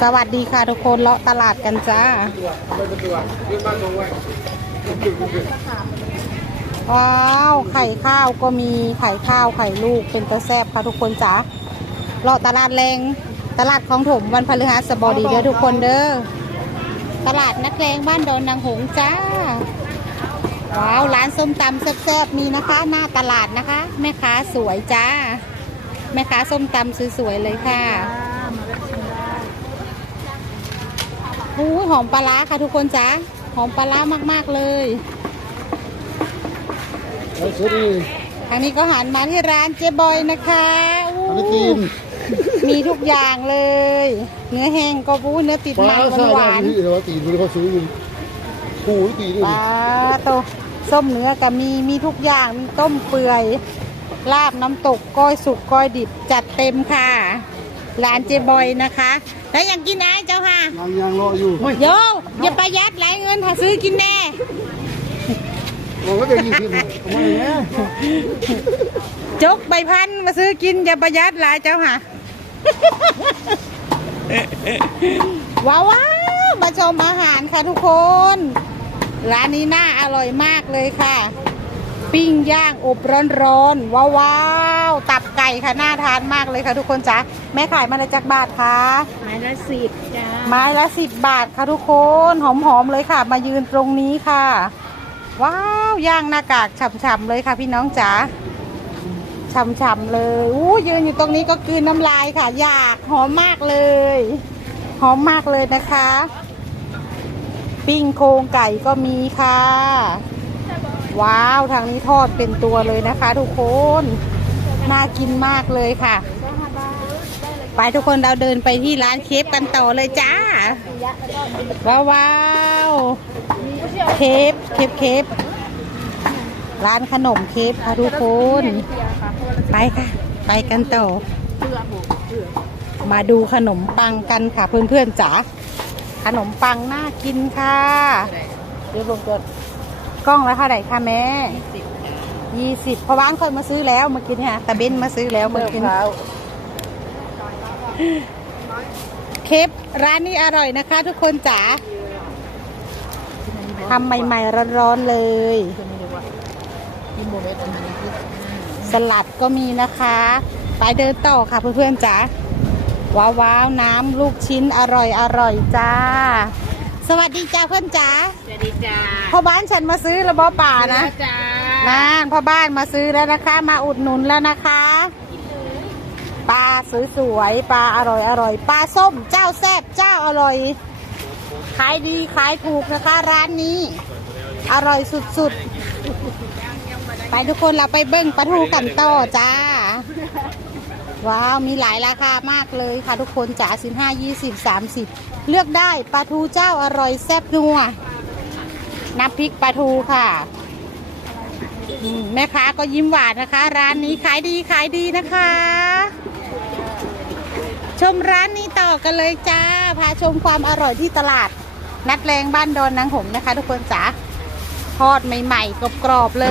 สวัสดีค่ะทุกคนเลาะตลาดกันจ้าว้าวไข่ข้าวก็มีไข่ข้าวไข่ลูกเป็นตะแซบค่ะทุกคนจ้าเลาะตลาดแรงตลาดของถมวันพฤหัสบดีเด้อทุกคนเด้อตลาดนักแรงบ้านดอนนางหงจ้าว้าวร้านส้มตำแซ่บๆมีนะคะ หน้าตลาดนะคะ แม่ค้าสวยจ้า แม่ค้าส้มตำสวยๆเลยค่ะ อู้ยหอมปลาร้าค่ะทุกคนจ้าหอมปลาร้ามาก ๆ เลยเอาสุดนี่ทางนี้ก็หันมาที่ร้านเจ๊บอยนะคะอู้อันนี้ตีนมีทุกอย่างเลย เนื้อแห้งก็ปูเนื้อติดปมัลานใส่หได้วานที่เราตีนดูเขาซื้ออยู่ปูตีนๆปลาโตส้มเนื้อก็มีมีทุกอย่างมีต้มเปื่อยลาบน้ำตกก้อยสุกก้อยดิบจัดเต็มค่ะ ร้านเจ๊บอยนะคะ แล้วยังกินอะไรเจ้าค่ะยางยางรออยู่โยอย่าประหยัดหลายเงินถ้าซื้อกินแน่บอกว่าเป็นยี่สิบมาอย่างเงี้ยจกใบพันมาซื้อกินอย่าประหยัดหลายเจ้าค่ะว้าวว้าวมาชมอาหารค่ะทุกคน ร้านนี้น่าอร่อยมากเลยค่ะ ปิ้งย่างอบร้อนๆว้าวว้าวตับไก่ค่ะน่าทานมากเลยค่ะทุกคนจ้ะแม่ขายมาเลยจักบาทคะไม้ละสิบจ้าไม้ละสิบบาทค่ะทุกคนหอมๆเลยค่ะ มายืนตรงนี้ค่ะ ว้าวย่างหน้ากากฉ่ำๆเลยค่ะพี่น้องจ๋าฉ่ำๆเลยอู้ยืนอยู่ตรงนี้ก็กลืนน้ำลายค่ะ อยากหอมมากเลยหอมมากเลยนะคะ ปิ้งโครงไก่ก็มีค่ะ ว้าวทางนี้ทอดเป็นตัวเลยนะคะทุกคน น่ากินมากเลยค่ะ ไปทุกคนเราเดินไปที่ร้านเคฟกันต่อเลยจ้า ว้าววาวเคฟเคฟเคฟร้านขนมเคฟค่ะทุกคน ไปค่ะ ไปกันต่อ มาดูขนมปังกันค่ะเพื่อนๆจ๋าขนมปังน่ากินค่ะเดี๋ยวลงกดกล้องแล้วค่ะไหนคะแม่ ยี่สิบเพราะบ้านเคยมาซื้อแล้วเมื่อกี้เนี่ยแต่เบนมาซื้อแล้วเมื่อกี้เคปร้านนี้อร่อยนะคะ ทุกคนจ๋าทำใหม่ๆร้อนๆเลยสลัดก็มีนะคะ ไปเดินต่อค่ะเพื่อนๆจ๋าว้าวว้าวๆน้ำลูกชิ้นอร่อยอร่อยจ้า สวัสดีจ้าเพื่อนจ๋าสวัสดีจ้าพ่อบ้านฉันมาซื้อระบอป่านะจ้านั่น พ่อบ้านมาซื้อแล้วนะคะ มาอุดหนุนแล้วนะคะปลาสวยๆปลาอร่อยอร่อยปลาส้มเจ้าแซ่บเจ้าอร่อย ขายดีขายถูกนะคะ ร้านนี้ อร่อยสุดๆ ไปทุกคนเราไปเบิ้งปลาทูกันต่อจ้า ว้าวมีหลายราคามากเลยค่ะทุกคนจ๋าสินห้ายี่สิบสามสิบเลือกได้ปลาทูเจ้าอร่อยแซ่บนัวน้ำพริกปลาทูค่ะ อืมแม่ค้าก็ยิ้มหวานนะคะ ร้านนี้ขายดีขายดีนะคะ ชมร้านนี้ต่อกันเลยจ้า พาชมความอร่อยที่ตลาด นัดแรงบ้านดอนนางหงนะคะ ทุกคนจ๋าทอดใหม่ๆกรอบๆเล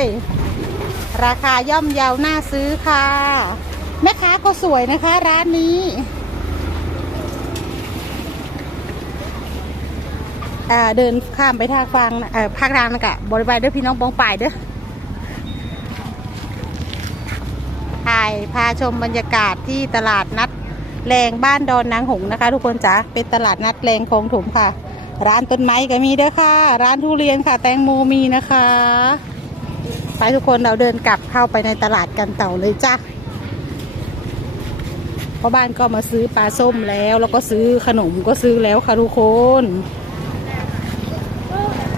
ย ราคาย่อมเยาวน่าซื้อค่ะ แม่ค้าก็สวยนะคะร้านนี้เดินข้ามไปทางฟังภาคทางนะกะบริบายด้วยพี่น้องบองป่ายเด้อ ถ่ายพาชมบรรยากาศที่ตลาดนัดแรงบ้านดอนนางหงส์นะคะ ทุกคนจ๋าเป็นตลาดนัดแรงคงถมค่ะ ร้านต้นไม้ก็มีเด้อค่ะ ร้านทุเรียนค่ะ แตงโมมีนะคะ ไปทุกคนเราเดินกลับเข้าไปในตลาดกันเต่าเลยจ้ะพ่อบ้านก็มาซื้อปลาส้มแล้ว แล้วก็ซื้อขนมก็ซื้อแล้วค่ะทุกคน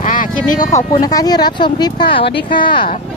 อ่าคลิปนี้ก็ขอบคุณนะคะที่รับชมคลิปค่ะสวัสดีค่ะ